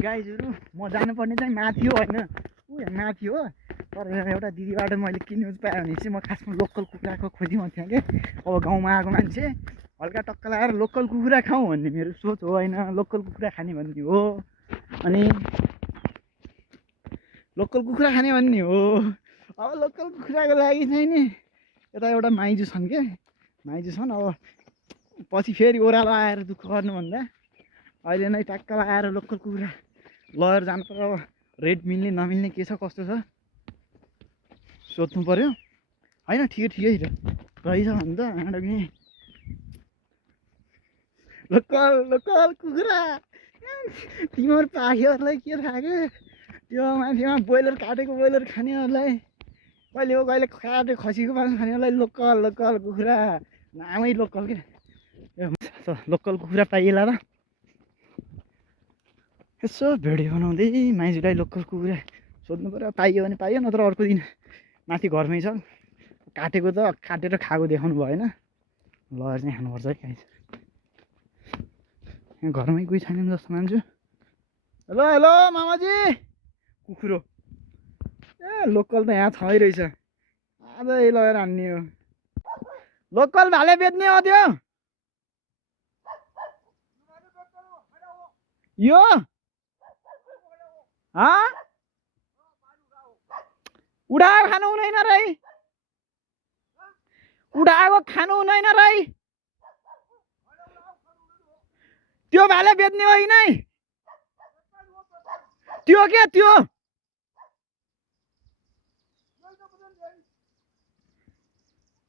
गाइजहरू म जानुपर्ने चाहिँ माथि हो होइन ऊ माथि हो तर एउटा दिदीबाट मैले के न्युज पाएँ भने चाहिँ म खासमा लोकल कुखुराको खोजीमा थिएँ कि अब गाउँमा आएको मान्छे हल्का टक्क लगाएर लोकल कुखुरा खाउँ भन्ने मेरो सोच हो होइन लोकल कुखुरा खाने भन्ने हो अनि लोकल कुखुरा खाने भन्ने हो अब लोकल कुखुराको लागि चाहिँ नि यता एउटा माइजू छन् के माइजू छन् अब पछि फेरि ओह्रालो आएर दुःख गर्नुभन्दा अहिले नै टक्क लगाएर लोकल कुखुरा लगेर जानुपर्छ अब रेट मिल्ने नमिल्ने के छ कस्तो छ सोध्नु पऱ्यो होइन ठिकै रहेछ भने त पनि लोकल लोकल कुखुरा तिमीहरू पाखेहरूलाई के थाहा के त्यो माथिमा ब्रोइलर काटेको ब्रोइलर खानेहरूलाई कहिले हो कहिले काटे खसीको मासु खानेहरूलाई लोकल लोकल कुखुरा नामै लोकल के लोकल कुखुरा पाइएला र यसो भिडियो बनाउँदै माइजूलाई लोकल कुखुरा सोध्नु पऱ्यो पाइयो भने पाइयो नत्र अर्को दिन माथि घरमै छ काटेको त काटेर खाएको देखाउनु भएन लगेर चाहिँ खानुपर्छ है गाइस यहाँ घरमै कोही छैन जस्तो मान्छु हेलो हेलो मामाजी कुखुरो ए लोकल त यहाँ छै रहेछ आजै लगेर हान्ने हो लोकल भाले बेच्ने हो त्यो यो उडाएर खानु हुँदैन रै उडाएको खानु हुँदैन रै त्यो भाले बेच्ने हो नै त्यो के त्यो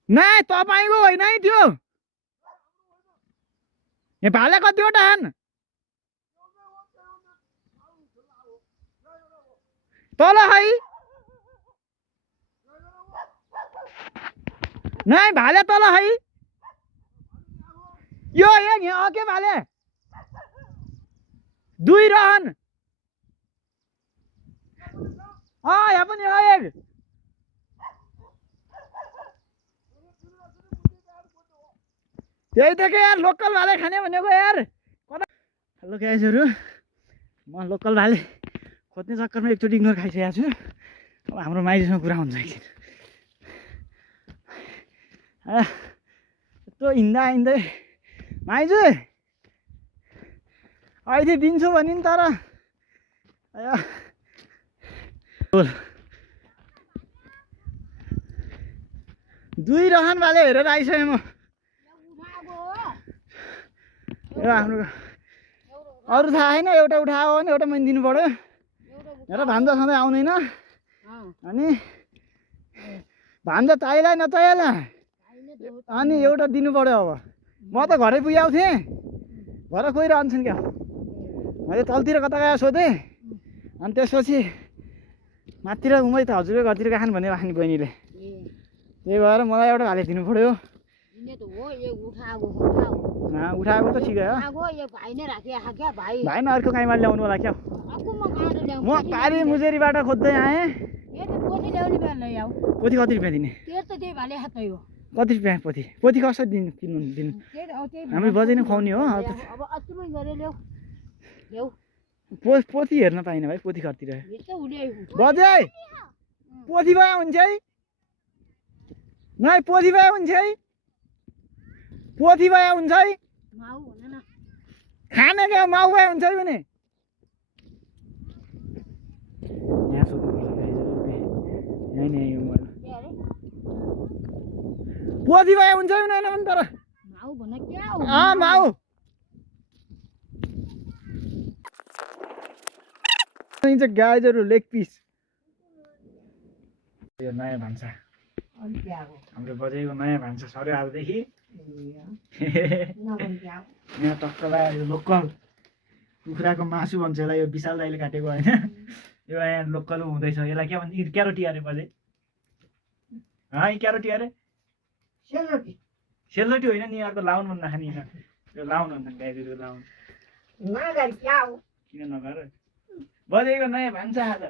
नै तपाईँको होइन है त्यो यहाँ भाले कतिवटा खान तल है नै भाले तल है यो एक यहाँ के भाले दुई रहन यहाँ पनि हो एक त्यही त के यार लोकल भाले खाने भनेको यार कता हेलो गाइजहरू म लोकल भाले खोज्ने चक्करमा एकचोटि इग्नोर खाइसकेको छु अब हाम्रो माइजूसँग कुरा हुन्छ कि यस्तो हिँड्दा हिँड्दै माइजू अहिले दिन्छु भने नि तर दुई रहन भाले हेरेर आइसकेँ म हाम्रो अरू थाहा छैन एउटा उठायो भने एउटा मैले दिनु पऱ्यो हेर भान्जा सधैँ आउँदैन अनि भान्जा चाहिएला नचाहिएला अनि एउटा दिनु पऱ्यो अब म त घरै पुगेको थिएँ घर कोही रहन्छन् क्या मैले तलतिर कता गएर सोधेँ अनि त्यसपछि माथितिर उमै त हजुरको घरतिर खानु भन्यो खाने बहिनीले त्यही भएर मलाई एउटा भाले दिनु पऱ्यो उठाएको त ठिकै हो भाइमा अर्को काहीँबाट ल्याउनु होला क्या म पारी मुजेरीबाट खोज्दै आएँ पोथी कति रुपियाँ दिने कति रुपियाँ पोथी पोथी कसरी दिनु हामी बजे नै खुवाउने हो पोथी हेर्न पाइनँ भाइ पोथी घरतिर बजे पोथी भए हुन्छ है नै पोथी भए हुन्छ है पोथी भए हुन्छ है खाने क्या माउ भए हुन्छ है भने यहाँ पोथी भए हुन्छ है भने तर माउ गाइजहरू लेग पिस यो नयाँ भान्सा हाम्रो बजेको नयाँ भान्सा सर्यो आजदेखि यहाँ टक्क लगायो लोकल कुखुराको मासु भन्छ यसलाई यो विशाल दाइले काटेको होइन यो यहाँ लोकल हुँदैछ यसलाई के भन्छ क्यारोटी अरे बजे क्यारोटी अरे सेलरोटी होइन नि अर्को लाउन भन्दा खाने यो लाउन भन्छ गाईहरू लाउन किन नगर बजेको नयाँ भान्सा आज